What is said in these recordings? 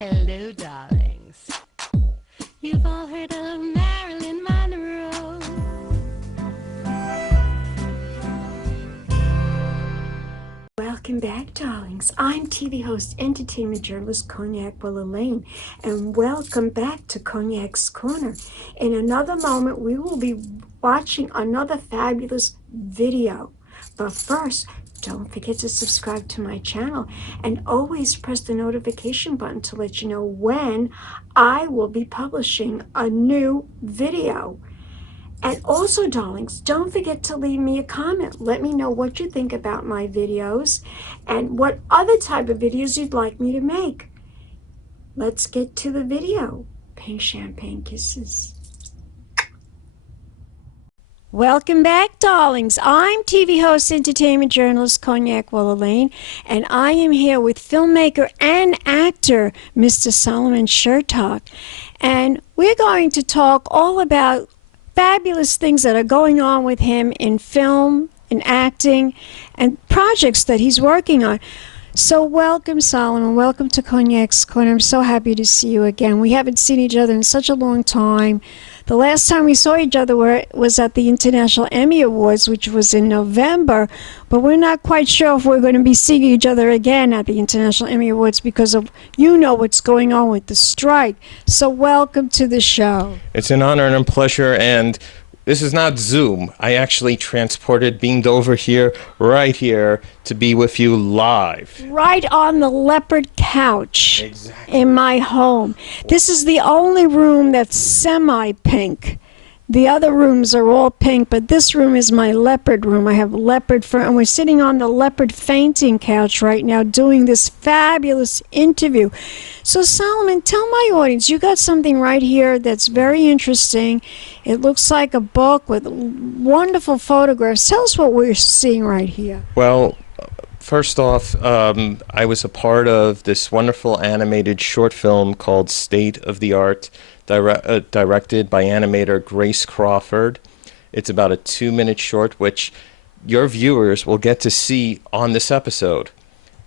Hello, darlings. You've all heard of Marilyn Monroe. Welcome back, darlings. I'm TV host, entertainment journalist Cognac Wellerlane, and welcome back to Cognac's Corner. In another moment, we will be watching another fabulous video. But first, don't forget to subscribe to my channel and always press the notification button to let you know when I will be publishing a new video. And also, darlings, don't forget to leave me a comment. Let me know what you think about my videos and what other type of videos you'd like me to make. Let's get to the video. Pink champagne kisses. Welcome back, darlings. I'm TV host, entertainment journalist Cognac Wellerlane, and I am here with filmmaker and actor Mr. Solomon Chertok. And we're going to talk all about fabulous things that are going on with him in film, in acting, and projects that he's working on. So welcome, Solomon. Welcome to Cognac's Corner. I'm so happy to see you again. We haven't seen each other in such a long time. The last time we saw each other was at the International Emmy Awards, which was in November, but we're not quite sure if we're going to be seeing each other again at the International Emmy Awards because of, what's going on with the strike. So welcome to the show. It's an honor and a pleasure, and this is not Zoom. I actually beamed over here, right here, to be with you live. Right on the leopard couch. Exactly. In my home. This is the only room that's semi-pink. The other rooms are all pink, but this room is my leopard room. I have leopard fur, and we're sitting on the leopard fainting couch right now doing this fabulous interview. So, Solomon, tell my audience, you got something right here that's very interesting. It looks like a book with wonderful photographs. Tell us what we're seeing right here. Well, first off, I was a part of this wonderful animated short film called State of the Art, directed by animator Grace Crawford. It's about a 2-minute short, which your viewers will get to see on this episode.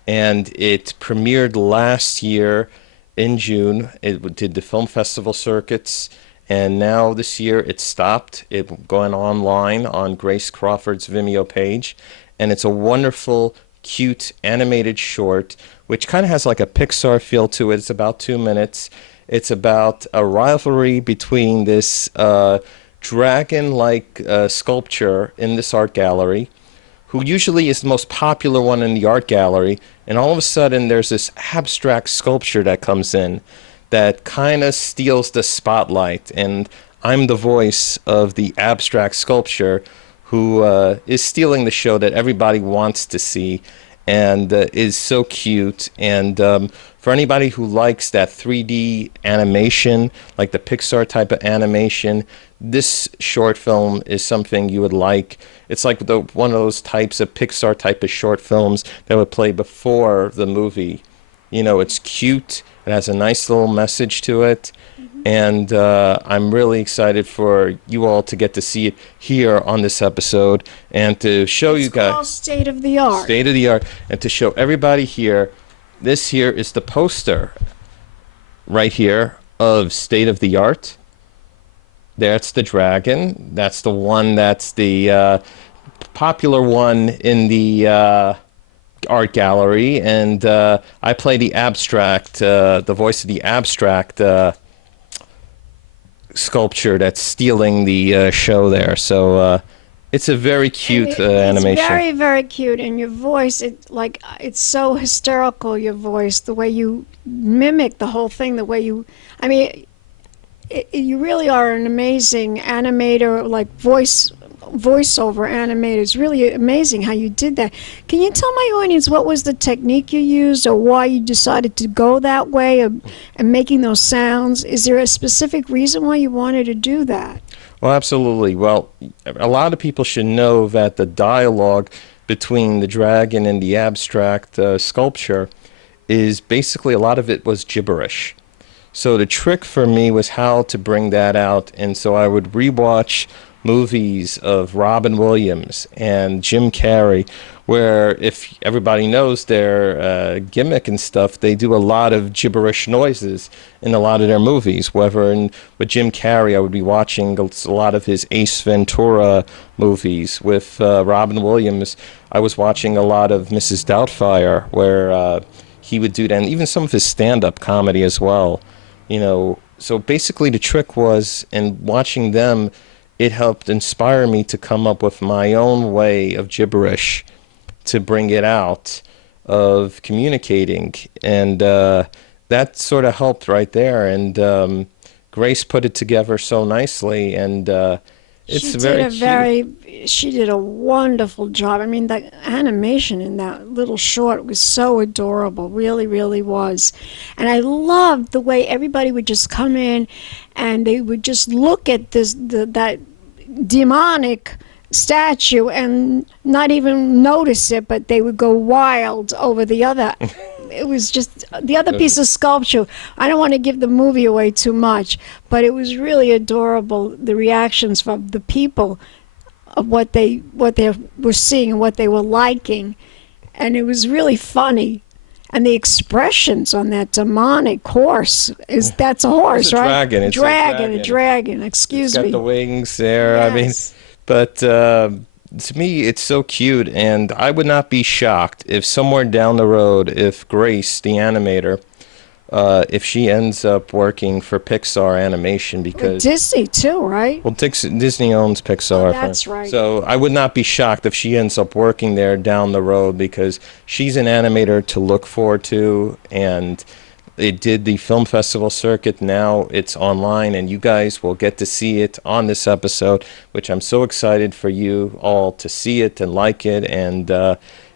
And it premiered last year in June. It did the film festival circuits, and now this year it stopped. It going online on Grace Crawford's Vimeo page, and it's a wonderful, cute animated short, which kind of has like a Pixar feel to it. It's about 2 minutes. It's about a rivalry between this dragon-like sculpture in this art gallery, who usually is the most popular one in the art gallery, and all of a sudden there's this abstract sculpture that comes in that kind of steals the spotlight, and I'm the voice of the abstract sculpture who is stealing the show that everybody wants to see, and is so cute. And for anybody who likes that 3D animation, like the Pixar type of animation, this short film is something you would like. It's like one of those types of Pixar type of short films that would play before the movie. You know, it's cute. It has a nice little message to it. And I'm really excited for you all to get to see it here on this episode and to show you guys. It's called State of the Art. State of the Art. And to show everybody here, this here is the poster right here of State of the Art. That's the dragon. That's the one that's the popular one in the art gallery. And I play the abstract, the voice of the abstract sculpture that's stealing the show there. So it's a very cute animation. It's very, very cute, and your voice, it's so hysterical, your voice, the way you mimic the whole thing, the way you, you really are an amazing animator, like voiceover animator. It's really amazing how you did that. Can you tell my audience what was the technique you used, or why you decided to go that way and making those sounds? Is there a specific reason why you wanted to do that? Well, absolutely. Well, a lot of people should know that the dialogue between the dragon and the abstract sculpture is basically, a lot of it was gibberish. So the trick for me was how to bring that out, and so I would rewatch movies of Robin Williams and Jim Carrey, where if everybody knows their gimmick and stuff, they do a lot of gibberish noises in a lot of their movies. With Jim Carrey, I would be watching a lot of his Ace Ventura movies. With Robin Williams, I was watching a lot of Mrs. Doubtfire, where he would do that, and even some of his stand-up comedy as well. So basically the trick was, in watching them, it helped inspire me to come up with my own way of gibberish to bring it out, of communicating. And that sort of helped right there. And Grace put it together so nicely. And it's very cute. She did a wonderful job. I mean, the animation in that little short was so adorable, really, really was. And I loved the way everybody would just come in and they would just look at that demonic statue and not even notice it, but they would go wild over the other. It was just the other piece of sculpture. I don't want to give the movie away too much, but it was really adorable, the reactions from the people of what they were seeing and what they were liking. And it was really funny. And the expressions on that demonic horse, that's a horse, it's a right? Dragon. It's a dragon. Excuse me. It's got the wings there. Yes. I mean, but to me, it's so cute, and I would not be shocked if somewhere down the road, if Grace, the animator, if she ends up working for Pixar Animation, because Disney too, right? Well, Disney owns Pixar. Oh, that's right. So I would not be shocked if she ends up working there down the road, because she's an animator to look forward to, and it did the film festival circuit. Now it's online, and you guys will get to see it on this episode, which I'm so excited for you all to see it and like it. And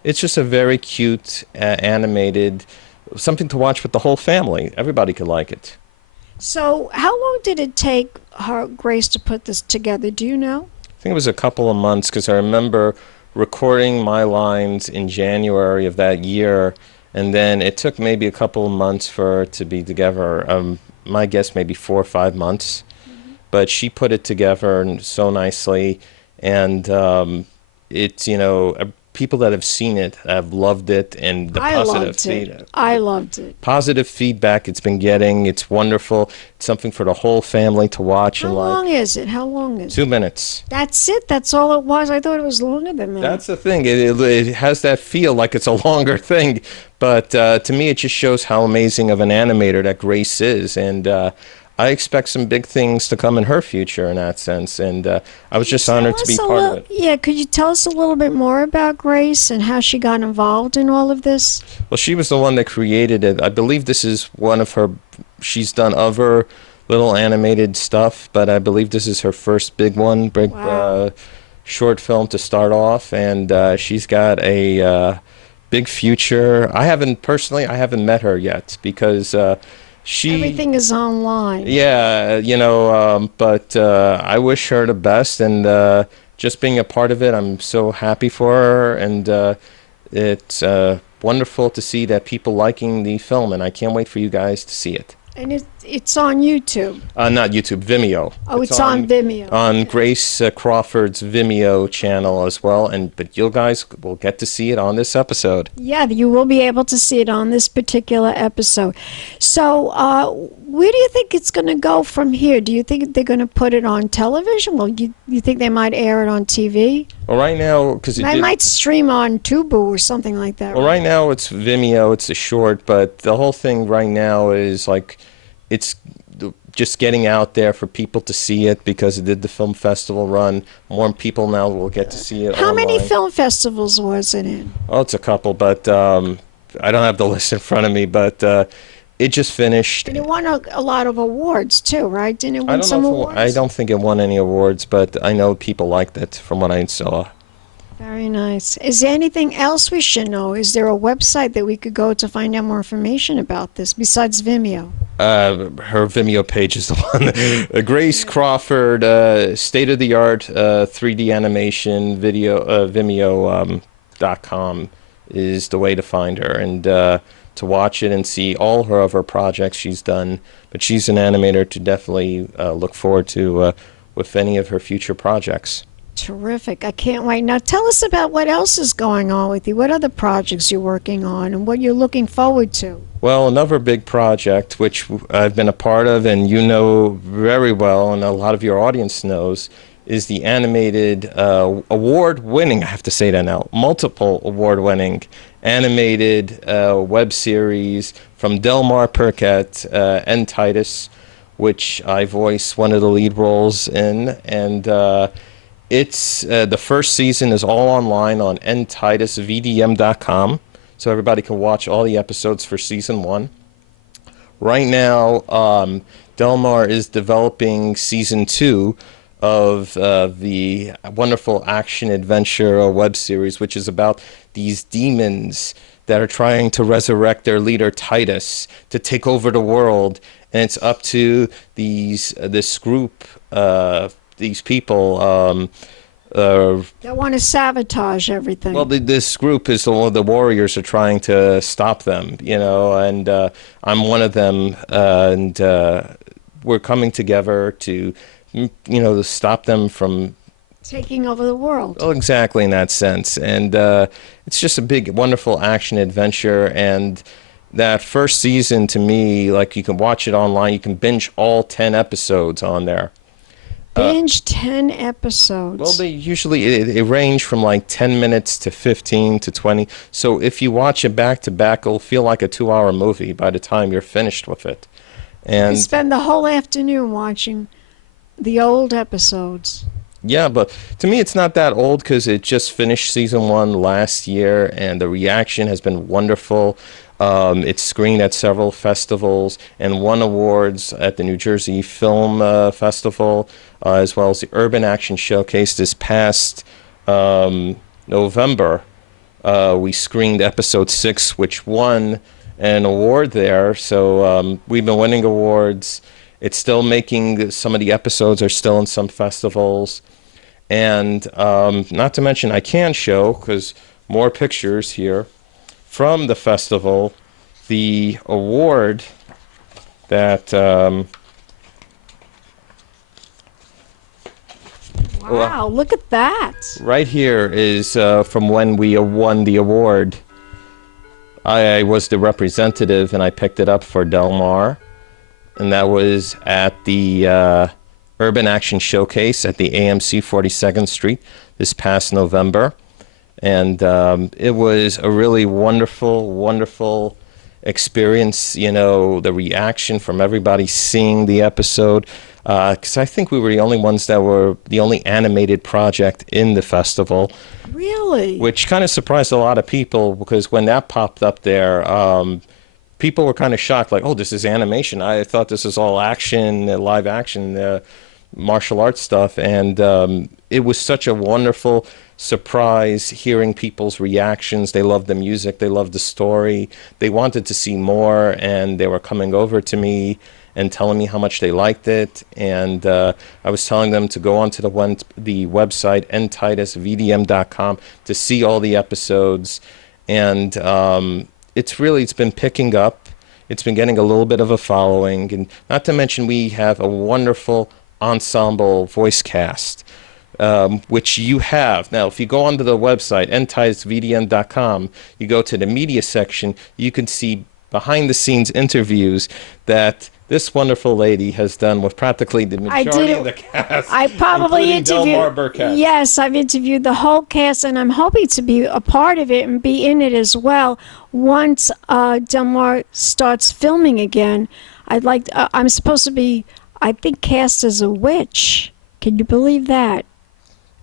it's just a very cute, animated, something to watch with the whole family. Everybody could like it. So how long did it take Grace to put this together? Do you know? I think it was a couple of months, because I remember recording my lines in January of that year, and then it took maybe a couple of months for it to be together. My guess, maybe 4 or 5 months. Mm-hmm. But she put it together so nicely, and it's, people that have seen it have loved it, and the positive feedback. I loved it. Positive feedback it's been getting. It's wonderful. It's something for the whole family to watch and like. How long is it? How long is it? 2 minutes. That's it? That's all it was? I thought it was longer than that. That's the thing. It has that feel like it's a longer thing. But to me, it just shows how amazing of an animator that Grace is. And I expect some big things to come in her future in that sense. And I was just honored to be part of it. Yeah, could you tell us a little bit more about Grace and how she got involved in all of this? Well, she was the one that created it. I believe this is one of her, she's done other little animated stuff, but I believe this is her first big one, short film to start off. And she's got a big future. I haven't met her yet, because everything is online. Yeah, but I wish her the best, and just being a part of it, I'm so happy for her, and it's wonderful to see that people liking the film, and I can't wait for you guys to see it. And it's on YouTube. Not YouTube, Vimeo. Oh, it's on Vimeo. On Grace Crawford's Vimeo channel as well, but you guys will get to see it on this episode. Yeah, you will be able to see it on this particular episode. So, where do you think it's going to go from here? Do you think they're going to put it on television? Well, you think they might air it on TV? Well, right now, because they might stream on Tubu or something like that. Well, right now it's Vimeo, it's a short, but the whole thing right now is like, it's just getting out there for people to see it, because it did the film festival run. More people now will get to see it How online. many film festivals was it in? Oh, it's a couple, but I don't have the list in front of me, but it just finished. And it won a lot of awards too, right? Didn't it win some awards? I don't think it won any awards, but I know people liked it from what I saw. Very nice. Is there anything else we should know? Is there a website that we could go to find out more information about this besides Vimeo? Her Vimeo page is the one. Grace Crawford, state-of-the-art 3D animation video, Vimeo.com is the way to find her, and to watch it and see all her other projects she's done. But she's an animator to definitely look forward to with any of her future projects. Terrific. I can't wait. Now tell us about what else is going on with you. What other projects you're working on and what you're looking forward to? Well, another big project, which I've been a part of and you know very well, and a lot of your audience knows, is the animated, award-winning, I have to say that now, multiple award-winning animated web series from Delmar Perkett and Titus, which I voice one of the lead roles in. And it's the first season is all online on ntitusvdm.com, so everybody can watch all the episodes for season 1. Right now, Delmar is developing season 2 of the wonderful action-adventure web series, which is about these demons that are trying to resurrect their leader Titus to take over the world. And it's up to this group, these people That want to sabotage everything. well, this group is the warriors are trying to stop them, you know, and I'm one of them, and we're coming together to, you know, to stop them from taking over the world. Oh, exactly in that sense. And it's just a big, wonderful action adventure. And that first season, to me, like, you can watch it online. You can binge all 10 episodes on there. Binge 10 episodes. Well, they usually, it range from like 10 minutes to 15 to 20. So if you watch it back to back, it'll feel like a 2-hour movie by the time you're finished with it. And You spend the whole afternoon watching the old episodes. yeah, but to me, it's not that old because it just finished season 1 last year, and the reaction has been wonderful. It's screened at several festivals and won awards at the New Jersey Film Festival, as well as the Urban Action Showcase this past November. We screened episode 6, which won an award there. So we've been winning awards. It's still making, some of the episodes are still in some festivals. And not to mention, I can show, because more pictures here from the festival, the award that Wow, look at that. right here is from when we won the award. I was the representative, and I picked it up for Delmar, and that was at the Urban Action Showcase at the AMC 42nd Street this past November. And it was a really wonderful, wonderful experience, you know, the reaction from everybody seeing the episode. Because I think we were the only ones that were the only animated project in the festival. Really? Which kind of surprised a lot of people, because when that popped up there, people were kind of shocked, like, oh, this is animation. I thought this was all action, live action, martial arts stuff. And it was such a wonderful surprise hearing people's reactions. They loved the music, they loved the story, they wanted to see more, and they were coming over to me and telling me how much they liked it. And I was telling them to go onto the website ntitusvdm.com to see all the episodes. And it's been picking up. It's been getting a little bit of a following, and not to mention we have a wonderful ensemble voice cast, which you have. Now, if you go onto the website, ntitusvdm.com, you go to the media section, you can see behind-the-scenes interviews that this wonderful lady has done with practically the majority of the cast. I probably including Delmar Burkett. Yes, I've interviewed the whole cast, and I'm hoping to be a part of it and be in it as well once Delmar starts filming again. I'm supposed to be, I think, cast as a witch. Can you believe that?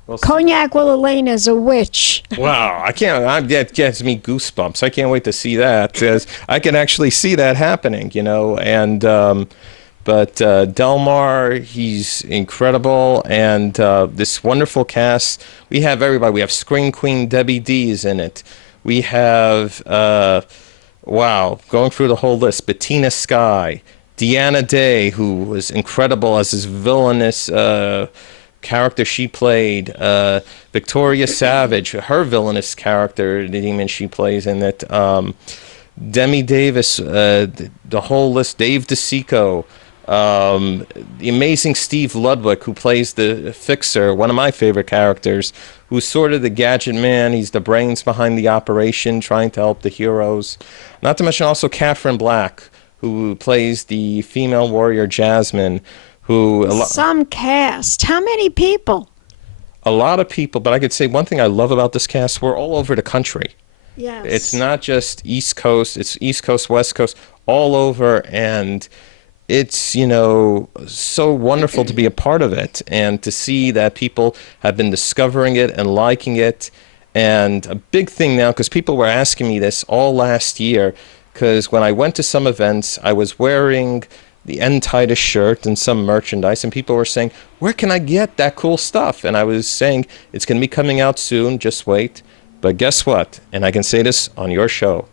Well, Cognac Wellerlane as a witch. wow, that gives me goosebumps. I can't wait to see that. 'Cause I can actually see that happening, you know. And but Delmar, he's incredible, and this wonderful cast. We have everybody. We have Scream Queen Debbie D is in it. We have wow, going through the whole list. Bettina Sky, Deanna Day, who was incredible as this villainous character she played, Victoria Savage, her villainous character, the demon she plays in it, Demi Davis, the whole list, Dave DeSico, The amazing Steve Ludwig, who plays the Fixer, one of my favorite characters, who's sort of the gadget man. He's the brains behind the operation, trying to help the heroes. Not to mention also Catherine Black, who plays the female warrior Jasmine, who... Some cast. How many people? A lot of people, but I could say one thing I love about this cast, we're all over the country. Yes. It's not just East Coast, it's East Coast, West Coast, all over, and it's, you know, so wonderful to be a part of it and to see that people have been discovering it and liking it. And a big thing now, because people were asking me this all last year, because when I went to some events, I was wearing the Titus shirt and some merchandise, and people were saying, where can I get that cool stuff? And I was saying, it's going to be coming out soon, just wait. But guess what? And I can say this on your show.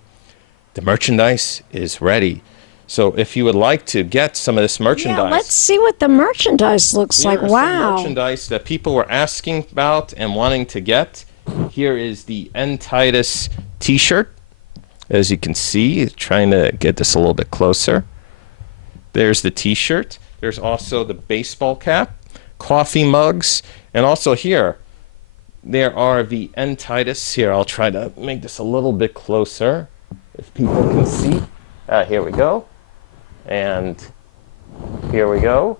The merchandise is ready. So if you would like to get some of this merchandise... Yeah, let's see what the merchandise looks like. Some Wow. merchandise that people were asking about and wanting to get. Here is the Titus t-shirt. As you can see, trying to get this a little bit closer. There's the t-shirt. There's also the baseball cap, coffee mugs, and also here, there are the Titus. Here, I'll try to make this a little bit closer, if people can see. Here we go. And here we go.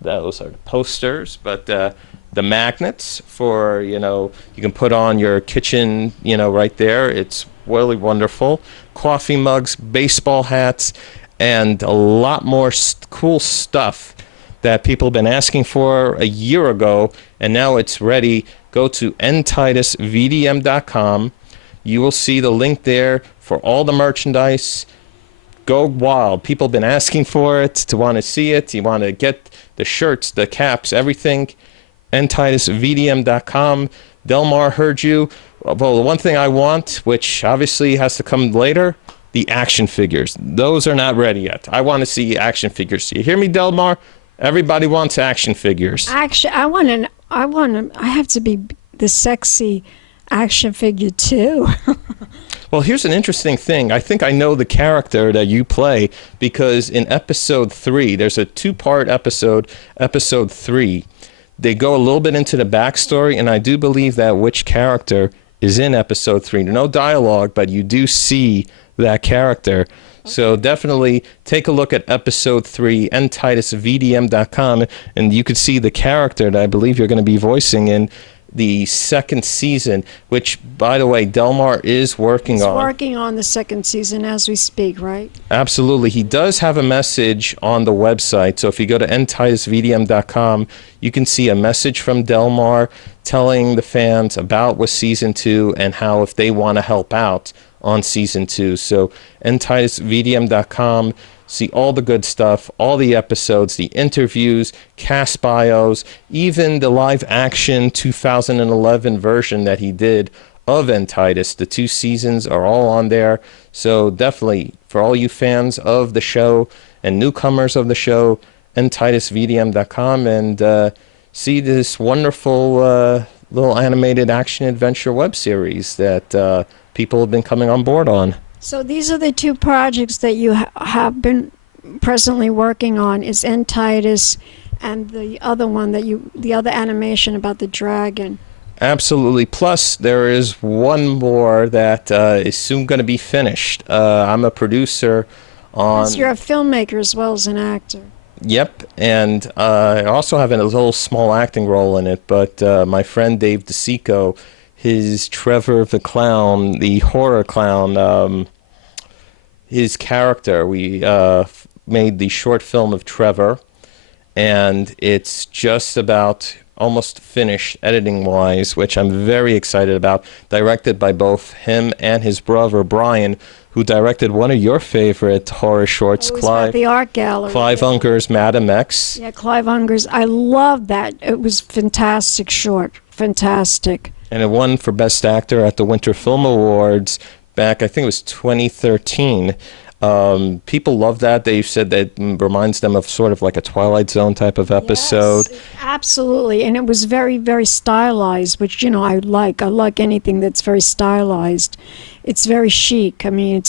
Those are the posters, but the magnets for, you know, you can put on your kitchen, you know, right there. It's really wonderful. Coffee mugs, baseball hats, and a lot more cool stuff that people have been asking for a year ago, and now it's ready. Go to ntitusvdm.com. You will see the link there for all the merchandise. Go wild. People have been asking for it, to want to see it. You want to get the shirts, the caps, everything. ntitusvdm.com. Delmar heard you. Well, the one thing I want, which obviously has to come later, the action figures. Those are not ready yet. I want to see action figures. You hear me, Delmar? Everybody wants action figures. Actually, I have to be the sexy action figure too. Well, here's an interesting thing. I think I know the character that you play, because in episode 3, there's a 2-part episode, episode 3. They go a little bit into the backstory, and I do believe that which character is in episode 3. No dialogue, but you do see that character. So definitely take a look at episode 3, ntitusvdm.com, and you could see the character that I believe you're going to be voicing in the second season, which, by the way, Delmar is working on. He's working on the second season as we speak, right? Absolutely. He does have a message on the website. So if you go to ntitusvdm.com, you can see a message from Delmar telling the fans about with season 2 and how if they want to help out on season 2. So ntitusvdm.com. See all the good stuff, all the episodes, the interviews, cast bios, even the live action 2011 version that he did of Titus. The 2 seasons are all on there. So definitely, for all you fans of the show and newcomers of the show, ntitusvdm.com, and see this wonderful little animated action adventure web series that people have been coming on board on. So these are the 2 projects that you have been presently working on, is Titus and the other one the other animation about the dragon. Absolutely. Plus, there is one more that is soon going to be finished. I'm a producer on... Yes, you're a filmmaker as well as an actor. Yep, and I also have a little small acting role in it, but my friend Dave DeSico, his Trevor the Clown, the horror clown, his character, we made the short film of Trevor, and it's just about almost finished editing-wise, which I'm very excited about, directed by both him and his brother, Brian, who directed one of your favorite horror shorts, Clive. The art gallery. Clive Unger's Madam X. Yeah, Clive Unger's. I love that. It was fantastic short. Fantastic. And it won for Best Actor at the Winter Film Awards back, I think it was 2013. People love that. They said that reminds them of sort of like a Twilight Zone type of episode. Yes, absolutely. And it was very, very stylized, which, you know, I like. I like anything that's very stylized. it's very chic. I mean,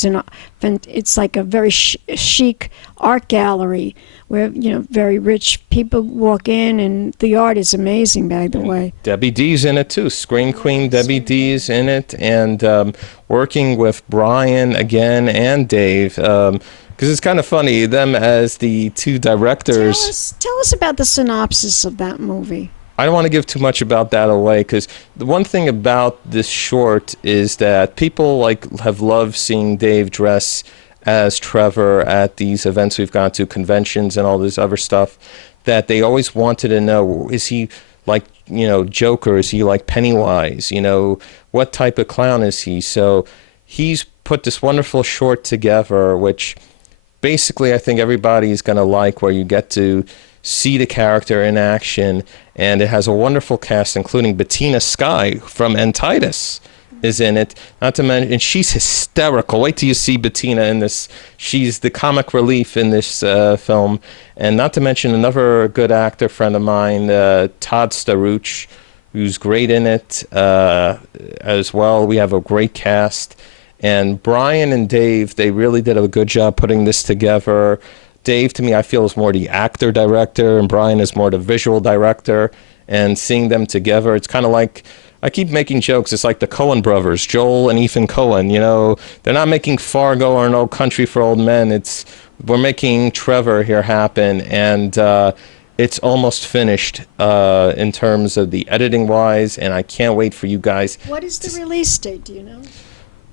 it's like a very chic art gallery where, you know, very rich people walk in, and the art is amazing, by the way. Debbie D's in it too. Screen Queen Debbie D's in it, and working with Brian again and Dave, because it's kind of funny, them as the two directors. Tell us about the synopsis of that movie. I don't want to give too much about that away, because the one thing about this short is that people have loved seeing Dave dress as Trevor at these events we've gone to, conventions and all this other stuff, that they always wanted to know, is he like, you know, Joker? Is he like Pennywise? You know, what type of clown is he? So he's put this wonderful short together, which basically I think everybody's going to like, where you get to see the character in action, and it has a wonderful cast, including Bettina Sky from Titus is in it. Not to mention, and she's hysterical. Wait till you see Bettina in this. She's the comic relief in this film. And not to mention another good actor friend of mine, Todd Staruch, who's great in it as well. We have a great cast. And Brian and Dave, they really did a good job putting this together. Dave, to me, I feel is more the actor-director, and Brian is more the visual director. And seeing them together, it's kind of like, I keep making jokes, it's like the Coen brothers, Joel and Ethan Coen, you know, they're not making Fargo or No Country for Old Men, we're making Trevor here happen, and it's almost finished in terms of the editing wise, and I can't wait for you guys. What is the release date, do you know?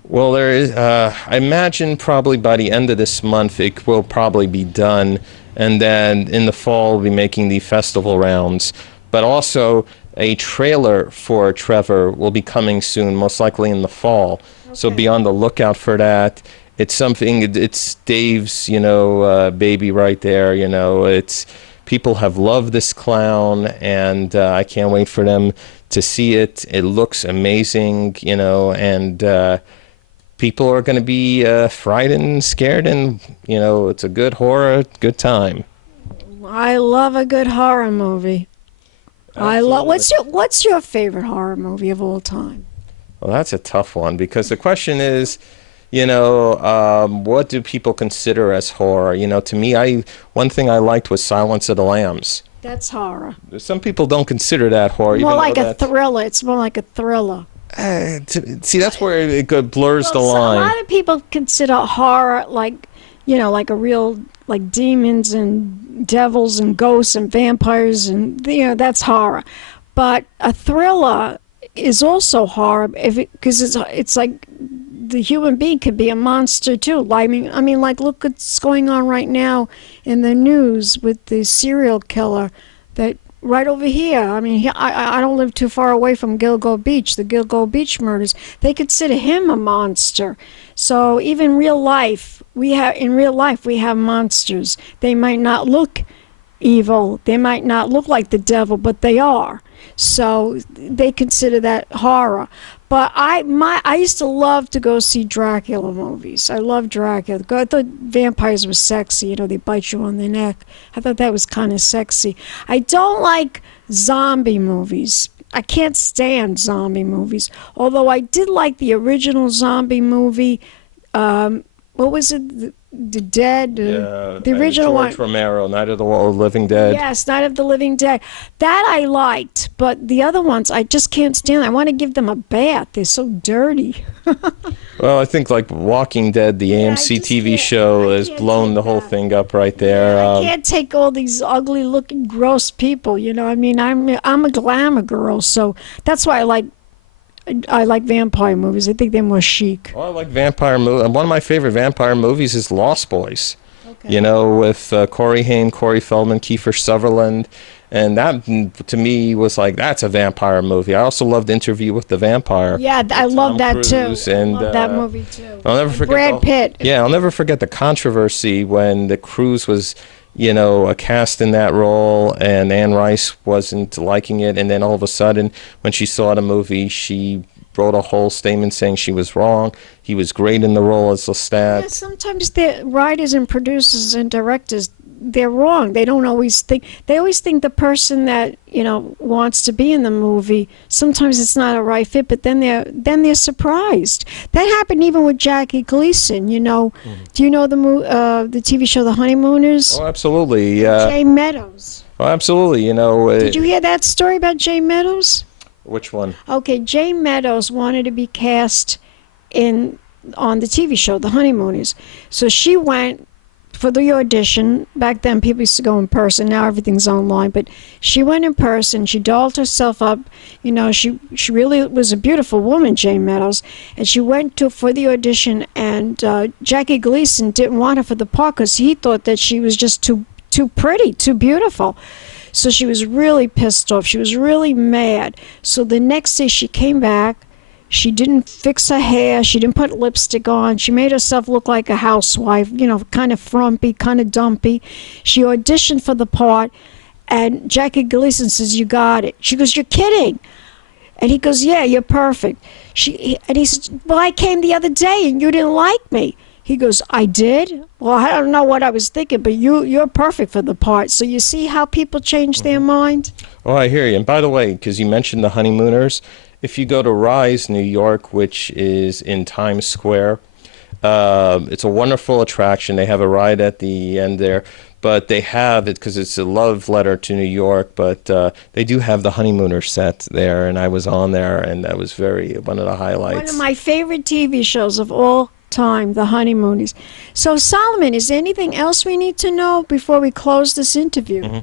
Well, there is, I imagine probably by the end of this month it will probably be done, and then in the fall we'll be making the festival rounds, but also a trailer for Trevor will be coming soon, most likely in the fall. Okay. So be on the lookout for that. It's something, it's Dave's, you know, baby right there, you know. People have loved this clown, and I can't wait for them to see it. It looks amazing, you know, and people are going to be frightened and scared, and, you know, it's a good horror, good time. I love a good horror movie. I love. What's your favorite horror movie of all time? Well, that's a tough one, because the question is, you know, what do people consider as horror? You know, to me, one thing I liked was Silence of the Lambs. That's horror. Some people don't consider that horror. More like a thriller. It's more like a thriller. See, that's where it blurs the line. A lot of people consider horror like, you know, like a real, like demons and devils and ghosts and vampires, and, you know, that's horror. But a thriller is also horror, because it's like the human being could be a monster too. I mean, like, look what's going on right now in the news with the serial killer that right over here. I mean, I don't live too far away from Gilgo Beach, the Gilgo Beach murders. They consider him a monster. So even in real life, we have monsters. They might not look evil. They might not look like the devil, but they are. So they consider that horror. But I used to love to go see Dracula movies. I love Dracula. I thought vampires were sexy. You know, they bite you on the neck. I thought that was kind of sexy. I don't like zombie movies. I can't stand zombie movies. Although I did like the original zombie movie. What was it? The Dead, the original one. George Romero, Night of the Living Dead. Yes, Night of the Living Dead. That I liked, but the other ones I just can't stand. I want to give them a bath. They're so dirty. Well, I think like Walking Dead, the AMC TV show, has blown the whole thing up right there. I can't take all these ugly-looking, gross people. You know, I mean, I'm a glamour girl, so that's why I like vampire movies. I think they're more chic. Well, I like vampire movies. One of my favorite vampire movies is Lost Boys. Okay. You know, with Corey Haim, Corey Feldman, Kiefer Sutherland. And that, to me, was like, that's a vampire movie. I also loved Interview with the Vampire. Yeah, I love that too. And, I love that movie too. I'll never forget Brad Pitt. Yeah, I'll never forget the controversy when the Cruise was, you know, cast in that role, and Anne Rice wasn't liking it, and then all of a sudden, when she saw the movie, she wrote a whole statement saying she was wrong. He was great in the role as Lestat. Yeah, sometimes the writers and producers and directors, they're wrong. They don't always think. They always think the person that wants to be in the movie. Sometimes it's not a right fit, but then they're surprised. That happened even with Jackie Gleason. Do you know the TV show The Honeymooners? Oh, absolutely. Jay Meadows. Oh, absolutely. Did you hear that story about Jay Meadows? Which one? Okay, Jay Meadows wanted to be cast on the TV show The Honeymooners, so she went for the audition. Back then, people used to go in person. Now everything's online. But she went in person. She dolled herself up. She really was a beautiful woman, Jane Meadows. And she went for the audition. And Jackie Gleason didn't want her for the part because he thought that she was just too pretty, too beautiful. So she was really pissed off. She was really mad. So the next day she came back. She didn't fix her hair. She didn't put lipstick on. She made herself look like a housewife, kind of frumpy, kind of dumpy. She auditioned for the part, and Jackie Gleason says, "You got it." She goes, "You're kidding." And he goes, "Yeah, you're perfect." And he said, "Well, I came the other day, and you didn't like me." He goes, "I did? Well, I don't know what I was thinking, but you're perfect for the part." So you see how people change their mind? Oh, I hear you. And by the way, because you mentioned The Honeymooners, if you go to Rise, New York, which is in Times Square, it's a wonderful attraction. They have a ride at the end there, but they have it because it's a love letter to New York, but they do have the Honeymooner set there, and I was on there, and that was one of the highlights. One of my favorite TV shows of all time, The Honeymooners. So, Solomon, is there anything else we need to know before we close this interview? Mm-hmm.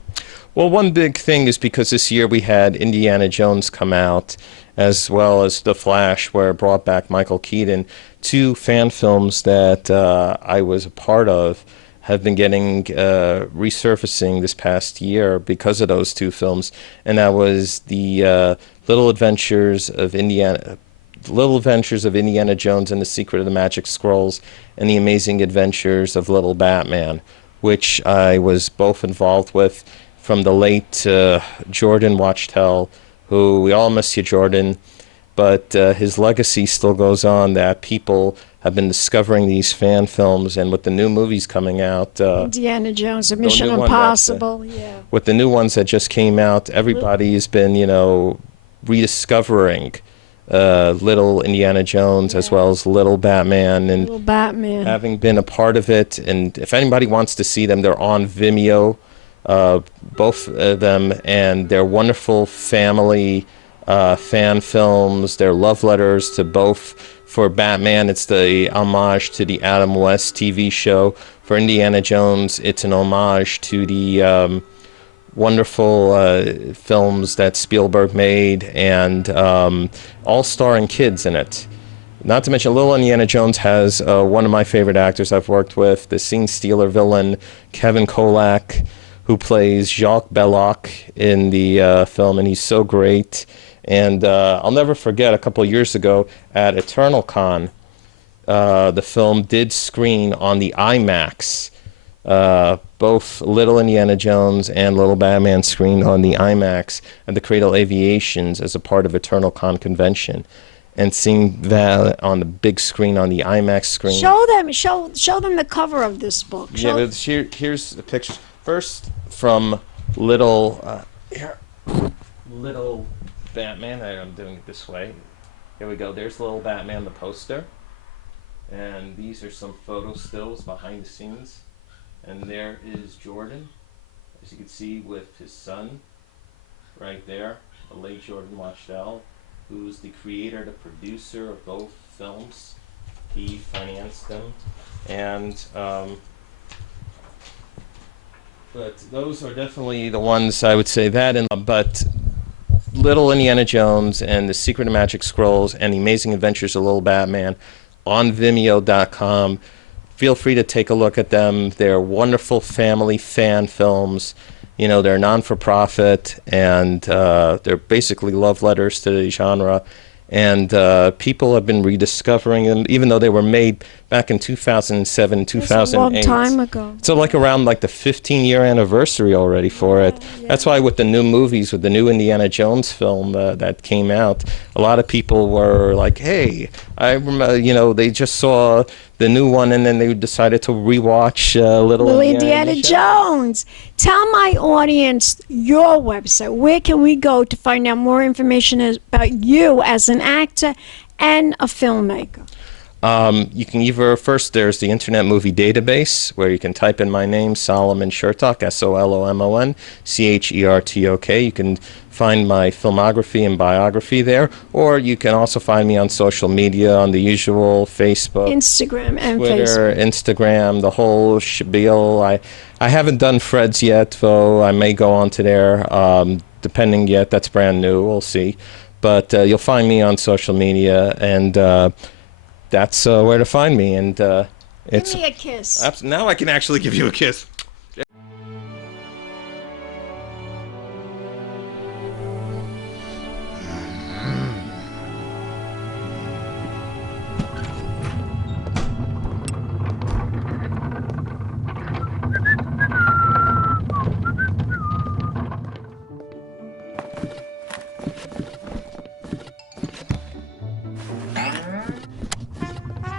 Well, one big thing is because this year we had Indiana Jones come out, as well as The Flash, where it brought back Michael Keaton. Two fan films that I was a part of have been getting resurfacing this past year because of those two films, and that was the Little Adventures of Indiana Jones and the Secret of the Magic Scrolls, and The Amazing Adventures of Little Batman, which I was both involved with, from the late Jordan Wachtel, who we all miss you, Jordan, but his legacy still goes on, that people have been discovering these fan films, and with the new movies coming out, Indiana Jones and Mission Impossible, yeah. With the new ones that just came out, everybody's been, rediscovering Little Indiana Jones, as well as Little Batman, and Little Batman. Having been a part of it. And if anybody wants to see them, they're on Vimeo, both of them, and they're wonderful family fan films. They're love letters to both. For Batman, it's the homage to the Adam West TV show. For Indiana Jones, it's an homage to the wonderful films that Spielberg made, and all starring kids in it. Not to mention, Little Indiana Jones has one of my favorite actors I've worked with, the scene stealer villain, Kevin Kolak, who plays Jacques Belloc in the film, and he's so great. And I'll never forget, a couple of years ago at Eternal Con, the film did screen on the IMAX. Both Little Indiana Jones and Little Batman screened on the IMAX at the Cradle Aviations as a part of Eternal Con convention. And seeing that on the big screen, on the IMAX screen. Show them the cover of this book. Here's the pictures. First, from Little Batman. I'm doing it this way. Here we go. There's Little Batman, the poster. And these are some photo stills behind the scenes. And there is Jordan, as you can see, with his son right there, the late Jordan Wachtel, who's the creator, the producer of both films. He financed them. And but those are definitely the ones I would say that. But Little Indiana Jones and the Secret of Magic Scrolls and the Amazing Adventures of Little Batman on Vimeo.com. Feel free to take a look at them. They're wonderful family fan films. They're non-for-profit, and they're basically love letters to the genre. And people have been rediscovering them, even though they were made back in 2007, 2008. That's a long time ago. So around the 15-year anniversary already for it. Yeah. That's why with the new movies, with the new Indiana Jones film that came out, a lot of people were like, hey, I remember, they just saw the new one, and then they decided to rewatch Little Indiana Jones. Tell my audience your website. Where can we go to find out more information about you as an actor and a filmmaker? You can there's the Internet Movie Database, where you can type in my name, Solomon Chertok, Solomon Chertok. You can find my filmography and biography there, or you can also find me on social media on the usual Facebook, Instagram and Twitter, Facebook. Instagram, the whole spiel. I haven't done Fred's yet, though I may go on to there, depending yet. That's brand new. We'll see. But you'll find me on social media, and that's where to find me. And Give me a kiss. now I can actually give you a kiss.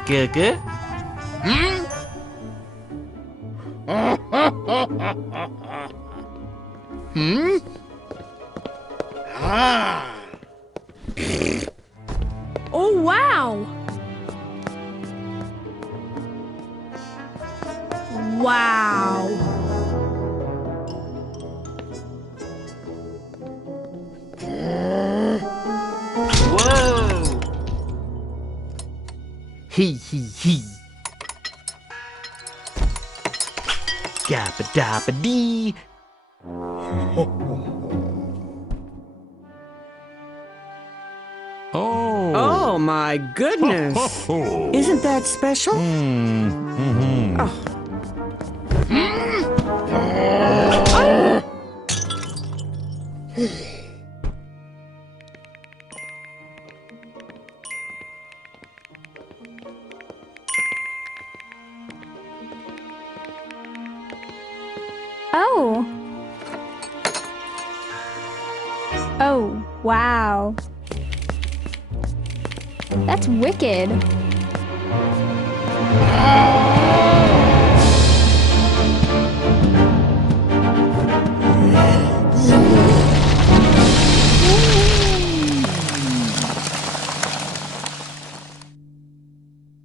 Good. Oh, wow. Wow. Whoa! He. Gabba dabba dee. Oh my goodness! Isn't that special? Oh. Oh. Oh, wow. That's wicked.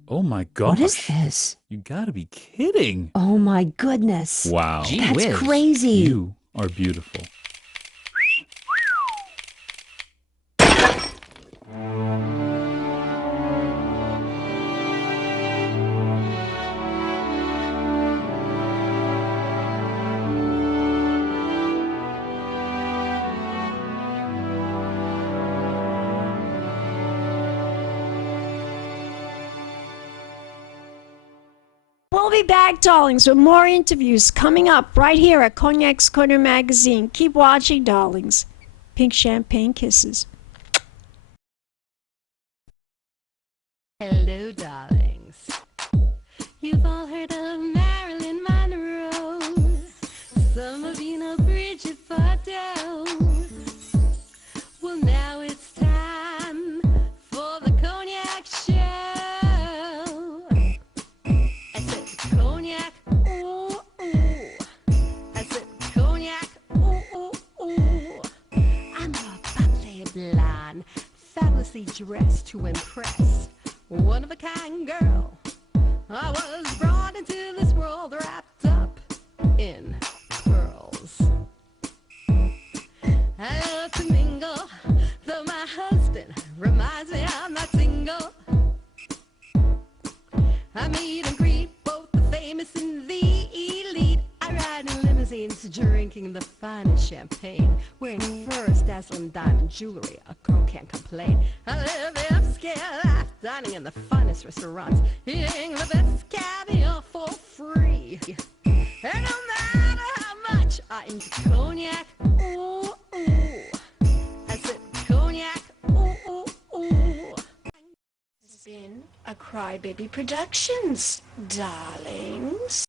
Oh my gosh. What is this? You gotta be kidding. Oh my goodness! Wow. Gee That's whiz. crazy. You are beautiful. We'll be back, darlings, with more interviews coming up right here at Cognac's Corner Magazine. Keep watching, darlings. Pink champagne kisses. Hello, darlings. You've all heard of Marilyn Monroe. Some of you know Bridget Bardot. Well, now it's time for the Cognac show. I said Cognac, ooh, ooh. I said Cognac, ooh, ooh, ooh. I'm a bubbly blonde, fabulously dressed to impress. One of a kind girl. I was brought into this world wrapped up in pearls. I love to mingle, though my husband reminds me I'm not single. I meet and greet both the famous and the elite. I ride in limousines, drinking the finest champagne, wearing furs, dazzling diamond jewelry. A girl can't complain. I live upscale life, dining in the finest restaurants, eating the best caviar for free. And no matter how much I enjoy cognac, ooh, ooh. I said cognac, ooh, ooh, ooh. It's been a Crybaby Productions, darlings.